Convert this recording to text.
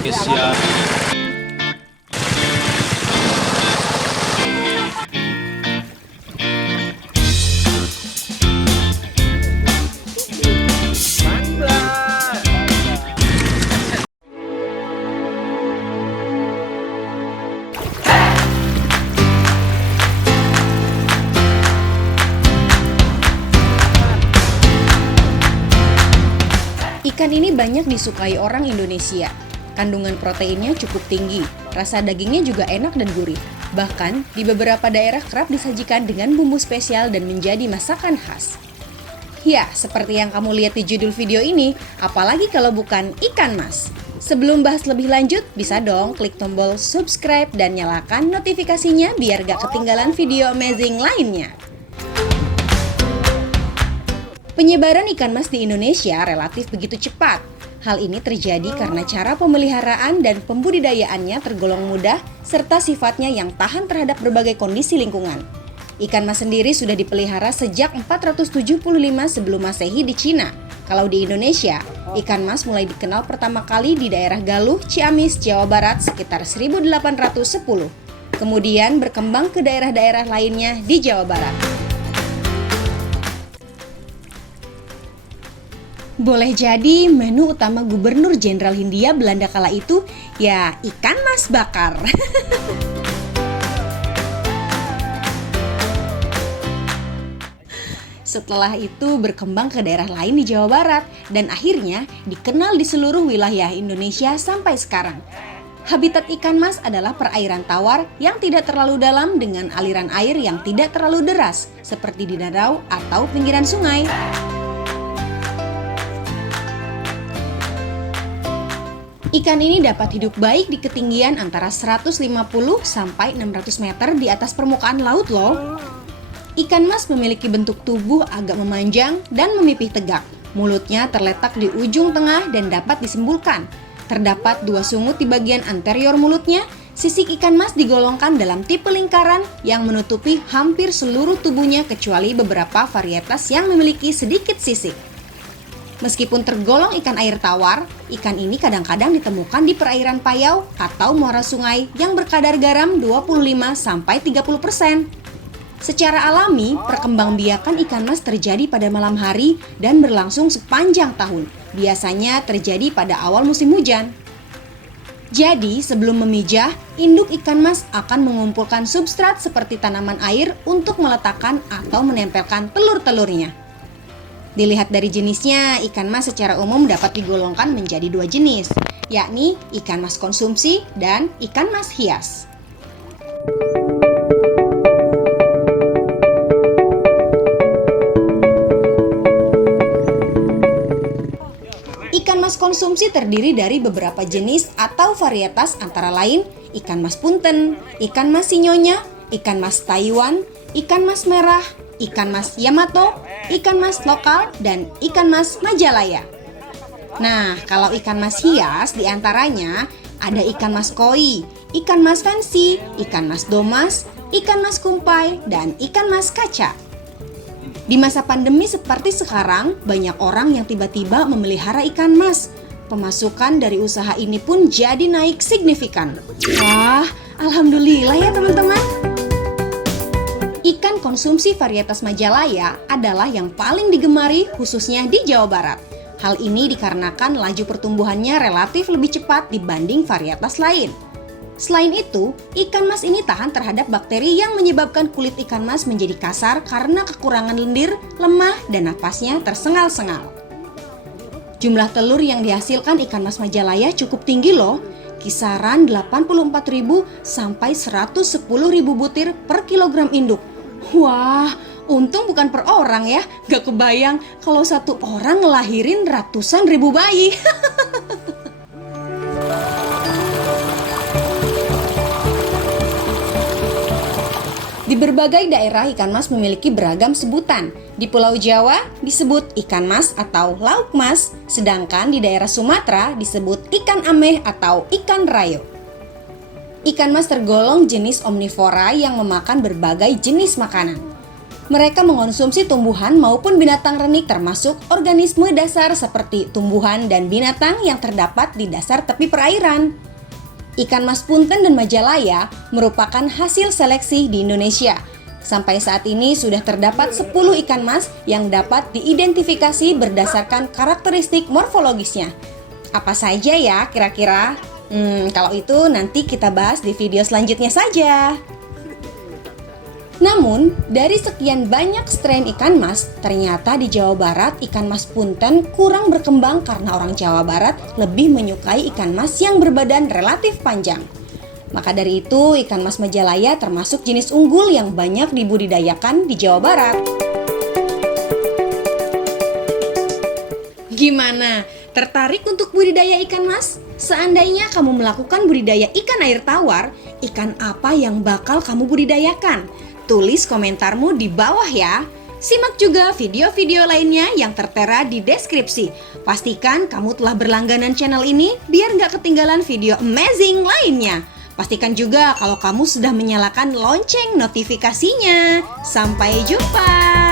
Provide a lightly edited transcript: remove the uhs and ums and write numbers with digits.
spesial. Ikan ini banyak disukai orang Indonesia. Kandungan proteinnya cukup tinggi, rasa dagingnya juga enak dan gurih. Bahkan, di beberapa daerah kerap disajikan dengan bumbu spesial dan menjadi masakan khas. Ya, seperti yang kamu lihat di judul video ini, apalagi kalau bukan ikan mas. Sebelum bahas lebih lanjut, bisa dong klik tombol subscribe dan nyalakan notifikasinya biar gak ketinggalan video amazing lainnya. Penyebaran ikan mas di Indonesia relatif begitu cepat. Hal ini terjadi karena cara pemeliharaan dan pembudidayaannya tergolong mudah serta sifatnya yang tahan terhadap berbagai kondisi lingkungan. Ikan mas sendiri sudah dipelihara sejak 475 sebelum Masehi di Cina. Kalau di Indonesia, ikan mas mulai dikenal pertama kali di daerah Galuh, Ciamis, Jawa Barat sekitar 1810. Kemudian berkembang ke daerah-daerah lainnya di Jawa Barat. Boleh jadi menu utama Gubernur Jenderal Hindia Belanda kala itu ya ikan mas bakar. Setelah itu berkembang ke daerah lain di Jawa Barat dan akhirnya dikenal di seluruh wilayah Indonesia sampai sekarang. Habitat ikan mas adalah perairan tawar yang tidak terlalu dalam dengan aliran air yang tidak terlalu deras seperti di danau atau pinggiran sungai. Ikan ini dapat hidup baik di ketinggian antara 150 sampai 600 meter di atas permukaan laut loh. Ikan mas memiliki bentuk tubuh agak memanjang dan memipih tegak. Mulutnya terletak di ujung tengah dan dapat disembulkan. Terdapat 2 sungut di bagian anterior mulutnya. Sisik ikan mas digolongkan dalam tipe lingkaran yang menutupi hampir seluruh tubuhnya kecuali beberapa varietas yang memiliki sedikit sisik. Meskipun tergolong ikan air tawar, ikan ini kadang-kadang ditemukan di perairan payau atau muara sungai yang berkadar garam 25-30%. Secara alami, perkembangbiakan ikan mas terjadi pada malam hari dan berlangsung sepanjang tahun. Biasanya terjadi pada awal musim hujan. Jadi, sebelum memijah, induk ikan mas akan mengumpulkan substrat seperti tanaman air untuk meletakkan atau menempelkan telur-telurnya. Dilihat dari jenisnya, ikan mas secara umum dapat digolongkan menjadi 2 jenis, yakni ikan mas konsumsi dan ikan mas hias. Ikan mas konsumsi terdiri dari beberapa jenis atau varietas antara lain ikan mas punten, ikan mas sinyonya, ikan mas Taiwan, ikan mas merah, ikan mas Yamato, ikan mas lokal, dan ikan mas Majalaya. Nah, kalau ikan mas hias diantaranya ada ikan mas koi, ikan mas fancy, ikan mas domas, ikan mas kumpai, dan ikan mas kaca. Di masa pandemi seperti sekarang, banyak orang yang tiba-tiba memelihara ikan mas. Pemasukan dari usaha ini pun jadi naik signifikan. Wah, alhamdulillah ya teman-teman. Ikan konsumsi varietas Majalaya adalah yang paling digemari khususnya di Jawa Barat. Hal ini dikarenakan laju pertumbuhannya relatif lebih cepat dibanding varietas lain. Selain itu, ikan mas ini tahan terhadap bakteri yang menyebabkan kulit ikan mas menjadi kasar karena kekurangan lendir, lemah, dan napasnya tersengal-sengal. Jumlah telur yang dihasilkan ikan mas Majalaya cukup tinggi loh, kisaran 84.000 sampai 110.000 butir per kilogram induk. Wah, untung bukan per orang ya, gak kebayang kalau satu orang ngelahirin ratusan ribu bayi. Di berbagai daerah ikan mas memiliki beragam sebutan. Di Pulau Jawa disebut ikan mas atau lauk mas, sedangkan di daerah Sumatera disebut ikan ameh atau ikan rayo. Ikan mas tergolong jenis omnivora yang memakan berbagai jenis makanan. Mereka mengonsumsi tumbuhan maupun binatang renik termasuk organisme dasar seperti tumbuhan dan binatang yang terdapat di dasar tepi perairan. Ikan mas punten dan majalaya merupakan hasil seleksi di Indonesia. Sampai saat ini sudah terdapat 10 ikan mas yang dapat diidentifikasi berdasarkan karakteristik morfologisnya. Apa saja ya kira-kira? Kalau itu nanti kita bahas di video selanjutnya saja. Namun, dari sekian banyak strain ikan mas, ternyata di Jawa Barat ikan mas punten kurang berkembang karena orang Jawa Barat lebih menyukai ikan mas yang berbadan relatif panjang. Maka dari itu, ikan mas majalaya termasuk jenis unggul yang banyak dibudidayakan di Jawa Barat. Gimana? Tertarik untuk budidaya ikan mas? Seandainya kamu melakukan budidaya ikan air tawar, ikan apa yang bakal kamu budidayakan? Tulis komentarmu di bawah ya. Simak juga video-video lainnya yang tertera di deskripsi. Pastikan kamu telah berlangganan channel ini biar nggak ketinggalan video amazing lainnya. Pastikan juga kalau kamu sudah menyalakan lonceng notifikasinya. Sampai jumpa!